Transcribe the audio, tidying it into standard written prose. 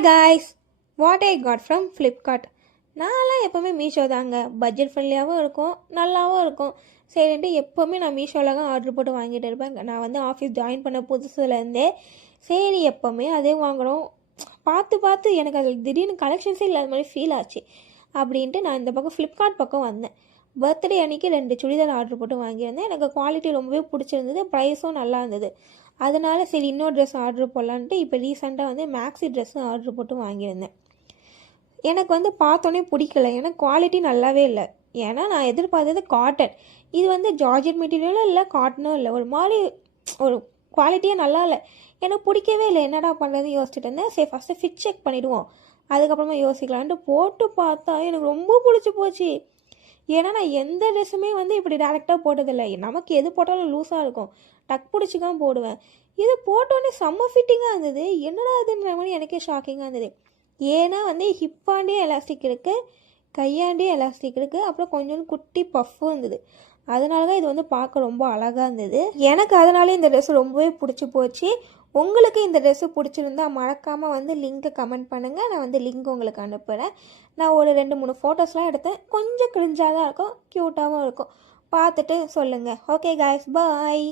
Hi guys, what I got from Flipkart. நான்லாம் எப்போவுமே மீஷோ தாங்க. பட்ஜெட் ஃப்ரெண்ட்லியாகவும் இருக்கும், நல்லாவும் இருக்கும். சரின்ட்டு எப்போவுமே நான் மீஷோவில் தான் ஆர்டர் போட்டு வாங்கிட்டு இருப்பேன். நான் வந்து ஆஃபீஸ் ஜாயின் பண்ண புதுசுலேருந்தே சரி எப்போவுமே அதே வாங்குகிறோம். பார்த்து பார்த்து எனக்கு அதில் திடீர்னு கலெக்ஷன்ஸே இல்லாத மாதிரி ஃபீல் ஆச்சு. அப்படின்ட்டு நான் இந்த பக்கம் ஃப்ளிப்கார்ட் பக்கம் வந்தேன். பர்த்டே அன்றைக்கி 2 சுடிதார் ஆர்டர் போட்டு வாங்கியிருந்தேன். எனக்கு குவாலிட்டி ரொம்பவே பிடிச்சிருந்தது, ப்ரைஸும் நல்லா இருந்தது. அதனால் சரி இன்னொரு ட்ரெஸ் ஆர்டர் போடலான்ட்டு இப்போ ரீசெண்டாக வந்து மேக்ஸி ட்ரெஸ்ஸும் ஆர்டர் போட்டு வாங்கியிருந்தேன். எனக்கு வந்து பார்த்தோன்னே பிடிக்கல, ஏன்னா குவாலிட்டி நல்லாவே இல்லை. ஏன்னா நான் எதிர்பார்த்தது காட்டன், இது வந்து ஜார்ஜெட் மெட்டீரியலும் இல்லை, காட்டனும் இல்லை. ஒரு மாதிரி ஒரு குவாலிட்டியே நல்லா இல்லை, எனக்கு பிடிக்கவே இல்லை. என்னடா பண்ணுறதுன்னு யோசிச்சுட்டு இருந்தேன். சரி ஃபஸ்ட்டு ஃபிட் செக் பண்ணிவிடுவோம், அதுக்கப்புறமா யோசிக்கலான்ட்டு போட்டு பார்த்தா எனக்கு ரொம்ப பிடிச்சி போச்சு. ஏன்னா நான் எந்த ட்ரெஸ்ஸுமே வந்து இப்படி டேரெக்டாக போட்டதில்லை. நமக்கு எது போட்டாலும் லூஸாக இருக்கும், டக் பிடிச்சி தான் போடுவேன். இது போட்டோன்னே செம்ம ஃபிட்டிங்காக இருந்தது. என்னடா இதுன்ற மாதிரி எனக்கே ஷாக்கிங்காக இருந்தது. ஏன்னா வந்து ஹிப்பாண்டே எலாஸ்டிக் இருக்குது, கையாண்டே எலாஸ்டிக் இருக்குது, அப்புறம் கொஞ்சோண்டு குட்டி பஃப்பும் இருந்தது. அதனால தான் இது வந்து பார்க்க ரொம்ப அழகாக இருந்தது. எனக்கு அதனாலே இந்த ட்ரெஸ் ரொம்பவே பிடிச்சி போச்சு. உங்களுக்கு இந்த ட்ரெஸ்ஸு பிடிச்சிருந்தா மறக்காமல் வந்து லிங்க்கை கமெண்ட் பண்ணுங்கள். நான் வந்து லிங்க் உங்களுக்கு அனுப்புகிறேன். நான் ஒரு 2-3 ஃபோட்டோஸ்லாம் எடுத்தேன். கொஞ்சம் கிரிஞ்சாக தான் இருக்கும், க்யூட்டாகவும் இருக்கும். பார்த்துட்டு சொல்லுங்கள். ஓகே காய்ஸ், பாய்.